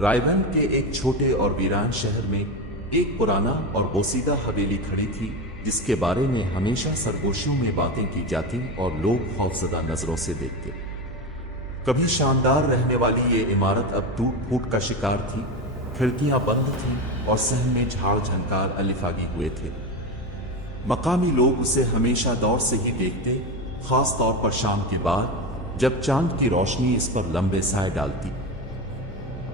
رائون کے ایک چھوٹے اور ویران شہر میں ایک پرانا اور بوسیدہ حویلی کھڑی تھی جس کے بارے میں ہمیشہ سرگوشیوں میں باتیں کی جاتی اور لوگ خوفزدہ نظروں سے دیکھتے۔ کبھی شاندار رہنے والی یہ عمارت اب ٹوٹ پھوٹ کا شکار تھی، کھڑکیاں بند تھیں اور صحن میں جھاڑ جھنکار الفاگی ہوئے تھے۔ مقامی لوگ اسے ہمیشہ دور سے ہی دیکھتے، خاص طور پر شام کے بعد جب چاند کی روشنی اس پر لمبے سائے ڈالتی۔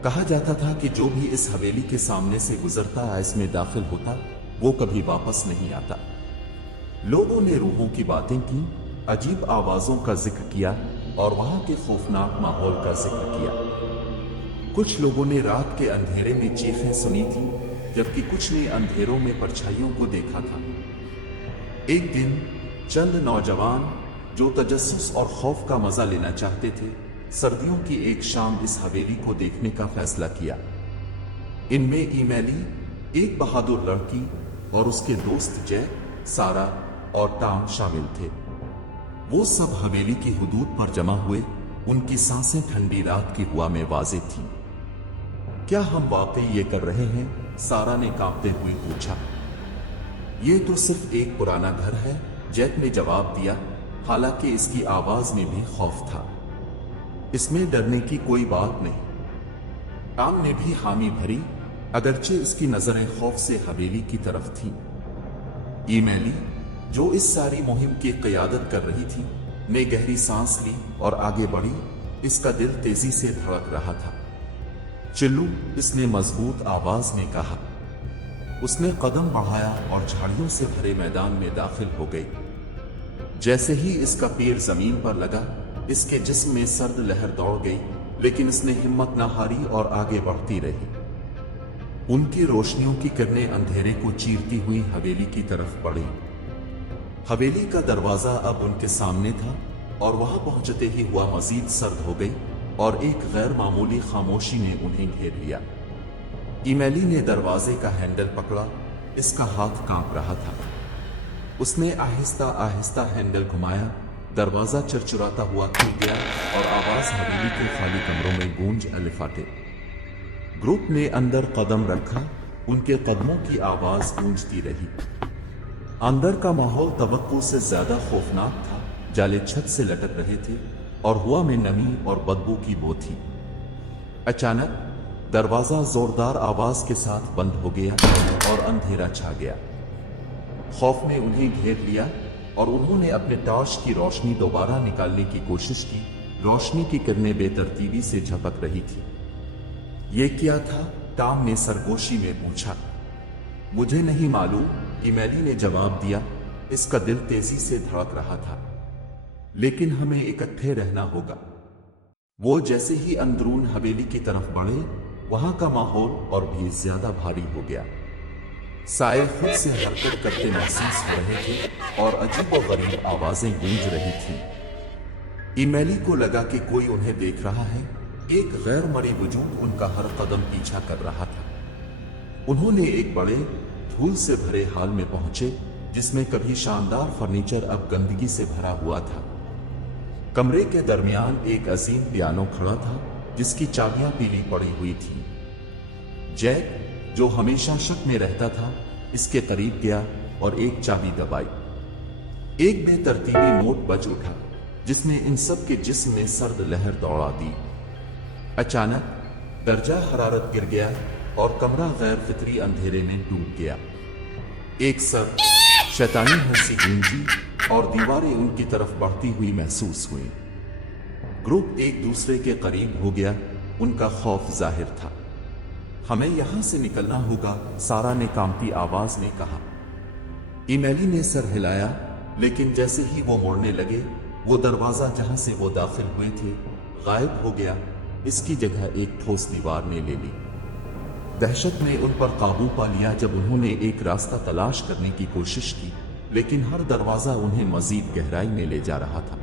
کہا جاتا تھا کہ جو بھی اس حویلی کے سامنے سے گزرتا یا اس میں داخل ہوتا وہ کبھی واپس نہیں آتا۔ لوگوں نے روحوں کی باتیں کی، عجیب آوازوں کا ذکر کیا اور وہاں کے خوفناک ماحول کا ذکر کیا۔ کچھ لوگوں نے رات کے اندھیرے میں چیخیں سنی تھیں، جبکہ کچھ نے اندھیروں میں پرچھائیوں کو دیکھا تھا۔ ایک دن چند نوجوان جو تجسس اور خوف کا مزہ لینا چاہتے تھے، سردیوں کی ایک شام اس حویلی کو دیکھنے کا فیصلہ کیا۔ ان میں ایمیلی، ایک بہادر لڑکی، اور اس کے دوست جیک، سارا اور ٹام شامل تھے۔ وہ سب حویلی کی حدود پر جمع ہوئے، ان کی سانسیں ٹھنڈی رات کی ہوا میں واضح تھیں۔ کیا ہم واقعی یہ کر رہے ہیں؟ سارا نے کانپتے ہوئے پوچھا۔ یہ تو صرف ایک پرانا گھر ہے، جیک نے جواب دیا، حالانکہ اس کی آواز میں بھی خوف تھا۔ اس میں ڈرنے کی کوئی بات نہیں۔ ٹام نے بھی حامی بھری، اگرچہ اس کی نظریں خوف سے حویلی کی طرف تھیں۔ ایمیلی، جو اس ساری مہم کی قیادت کر رہی تھی، نے گہری سانس لی اور آگے بڑھی۔ اس کا دل تیزی سے دھڑک رہا تھا۔ چلو، اس نے مضبوط آواز میں کہا۔ اس نے قدم بڑھایا اور جھاڑیوں سے بھرے میدان میں داخل ہو گئی۔ جیسے ہی اس کا پیر زمین پر لگا، اس کے جسم میں سرد لہر دوڑ گئی، لیکن اس نے ہمت نہ ہاری اور آگے بڑھتی رہی۔ ان کی روشنیوں کی کرنیں اندھیرے کو چیرتی ہوئی حویلی کی طرف بڑھی۔ حویلی کا دروازہ اب ان کے سامنے تھا اور وہاں پہنچتے ہی ہوا مزید سرد ہو گئی اور ایک غیر معمولی خاموشی نے انہیں گھیر لیا۔ ایمیلی نے دروازے کا ہینڈل پکڑا، اس کا ہاتھ کانپ رہا تھا۔ اس نے آہستہ آہستہ ہینڈل گھمایا، دروازہ چرچراتا ہوا کھل گیا اور آواز حویلی کے خالی کمروں میں گونج الفاٹے۔ گروپ نے اندر قدم رکھا، ان کے قدموں کی آواز گونجتی رہی۔ اندر کا ماحول توقع سے زیادہ خوفناک تھا، جالے چھت سے لٹک رہے تھے اور ہوا میں نمی اور بدبو کی بو تھی۔ اچانک دروازہ زوردار آواز کے ساتھ بند ہو گیا اور اندھیرا چھا گیا۔ خوف نے انہیں گھیر لیا اور انہوں نے اپنے ٹارچ کی روشنی دوبارہ نکالنے کی کوشش کی۔ روشنی کی کرنیں بے ترتیبی سے جھپک رہی تھی۔ یہ کیا تھا؟ ٹام نے سرگوشی میں پوچھا۔ مجھے نہیں معلوم، ایمیلی نے جواب دیا، اس کا دل تیزی سے دھڑک رہا تھا۔ لیکن ہمیں اکٹھے رہنا ہوگا۔ وہ جیسے ہی اندرون حویلی کی طرف بڑھے، وہاں کا ماحول اور بھی زیادہ بھاری ہو گیا۔ سائے خود سے حرکت کرتے محسوس ہو رہے تھے اور عجیب و غریب آوازیں گونج رہی تھیں۔ ایمیلی کو لگا کہ کوئی انہیں دیکھ رہا ہے، ایک غیر مرئی وجود ان کا ہر قدم پیچھا کر رہا تھا۔ انہوں نے ایک بڑے دھول سے بھرے ہال میں پہنچے، جس میں کبھی شاندار فرنیچر اب گندگی سے بھرا ہوا تھا۔ کمرے کے درمیان ایک عظیم پیانو کھڑا تھا، جس کی چابیاں پیلی پڑی ہوئی تھیں۔ جیک، جو ہمیشہ شک میں رہتا تھا، اس کے قریب گیا اور ایک چابی دبائی۔ ایک بے ترتیبی نوٹ بج اٹھا، جس نے ان سب کے جسم میں سرد لہر دوڑا دی۔ اچانک درجہ حرارت گر گیا اور کمرہ غیر فطری اندھیرے میں ڈوب گیا۔ ایک سرد شیطانی ہنسی گونجی اور دیواریں ان کی طرف بڑھتی ہوئی محسوس ہوئیں۔ گروپ ایک دوسرے کے قریب ہو گیا، ان کا خوف ظاہر تھا۔ ہمیں یہاں سے نکلنا ہوگا، سارا نے کانپتی آواز میں کہا۔ ایمیلی نے سر ہلایا، لیکن جیسے ہی وہ مڑنے لگے، وہ دروازہ جہاں سے وہ داخل ہوئے تھے غائب ہو گیا۔ اس کی جگہ ایک ٹھوس دیوار نے لے لی۔ دہشت نے ان پر قابو پا لیا جب انہوں نے ایک راستہ تلاش کرنے کی کوشش کی، لیکن ہر دروازہ انہیں مزید گہرائی میں لے جا رہا تھا۔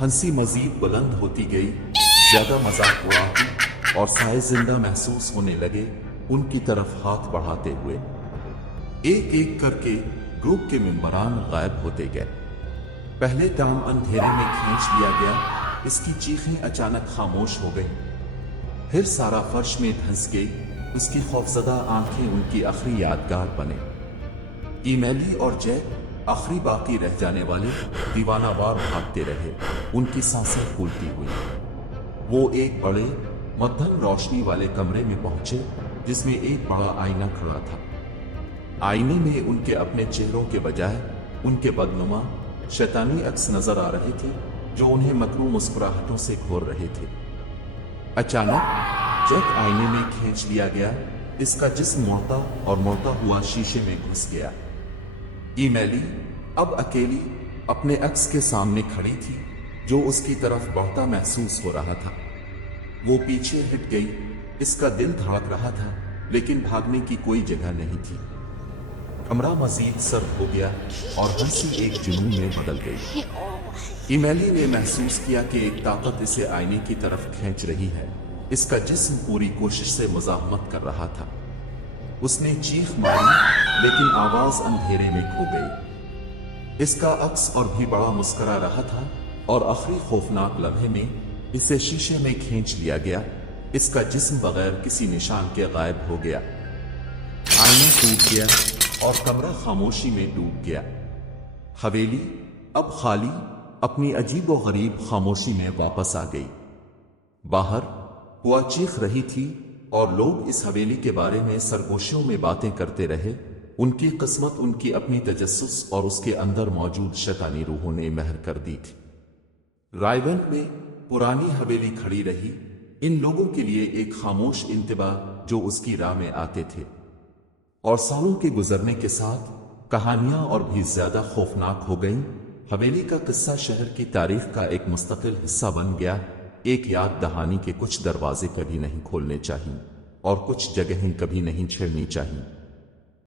ہنسی مزید بلند ہوتی گئی، زیادہ مذاق اڑاتی اور سائے زندہ محسوس ہونے لگے، ان کی طرف ہاتھ بڑھاتے ہوئے۔ ایک ایک کر کے گروپ کے ممبران غائب ہوتے گئے۔ پہلے ٹام اندھیرے میں کھینچ لیا گیا، اس کی چیخیں اچانک خاموش ہو گئیں۔ پھر سارا فرش میں دھنس گئی، اس کی خوفزدہ آنکھیں ان کی آخری یادگار بنے۔ ایمیلی اور جیک آخری باقی رہ جانے والے دیوانہ وار بھاگتے رہے، ان کی سانسیں پھولتی ہوئی۔ وہ ایک بڑے مدھم روشنی والے کمرے میں پہنچے جس میں ایک بڑا آئینہ کھڑا تھا۔ آئینے میں ان کے اپنے چہروں کے بجائے ان کے بدنما شیطانی عکس نظر آ رہے تھے جو انہیں مکروہ مسکراہٹوں سے گھور رہے تھے۔ اچانک جیک آئینے میں کھینچ لیا گیا، اس کا جسم موڑتا اور موڑتا ہوا شیشے میں گھس گیا۔ ایمیلی اب اکیلی اپنے عکس کے سامنے کھڑی تھی جو اس کی طرف بڑھتا محسوس ہو رہا تھا۔ وہ پیچھے ہٹ گئی، اس کا دل دھڑک رہا تھا لیکن بھاگنے کی کوئی جگہ نہیں تھی۔ کمرہ مزید سرد ہو گیا اور ہنسی ایک جنون میں بدل گئی۔ ایمیلی نے محسوس کیا کہ ایک طاقت اسے آئینے کی طرف کھینچ رہی ہے، اس کا جسم پوری کوشش سے مزاحمت کر رہا تھا۔ اس نے چیخ ماری لیکن آواز اندھیرے میں کھو گئی۔ اس کا عکس اور بھی بڑا مسکرا رہا تھا اور آخری خوفناک لمحے میں اسے شیشے میں کھینچ لیا گیا، اس کا جسم بغیر کسی نشان کے غائب ہو گیا۔ آئینہ ٹوٹ گیا اور کمرہ خاموشی میں ڈوب گیا۔ حویلی اب خالی اپنی عجیب و غریب خاموشی میں واپس آ گئی۔ باہر ہوا چیخ رہی تھی اور لوگ اس حویلی کے بارے میں سرگوشیوں میں باتیں کرتے رہے۔ ان کی قسمت ان کی اپنی تجسس اور اس کے اندر موجود شیطانی روحوں نے مہر کر دی تھی۔ رائیونڈ میں پرانی حویلی کھڑی رہی، ان لوگوں کے لیے ایک خاموش انتباہ جو اس کی راہ میں آتے تھے، اور سالوں کے گزرنے کے ساتھ کہانیاں اور بھی زیادہ خوفناک ہو گئیں۔ حویلی کا قصہ شہر کی تاریخ کا ایک مستقل حصہ بن گیا، ایک یاد دہانی کے کچھ دروازے کبھی نہیں کھولنے چاہیے اور کچھ جگہیں کبھی نہیں چھیڑنی چاہیے۔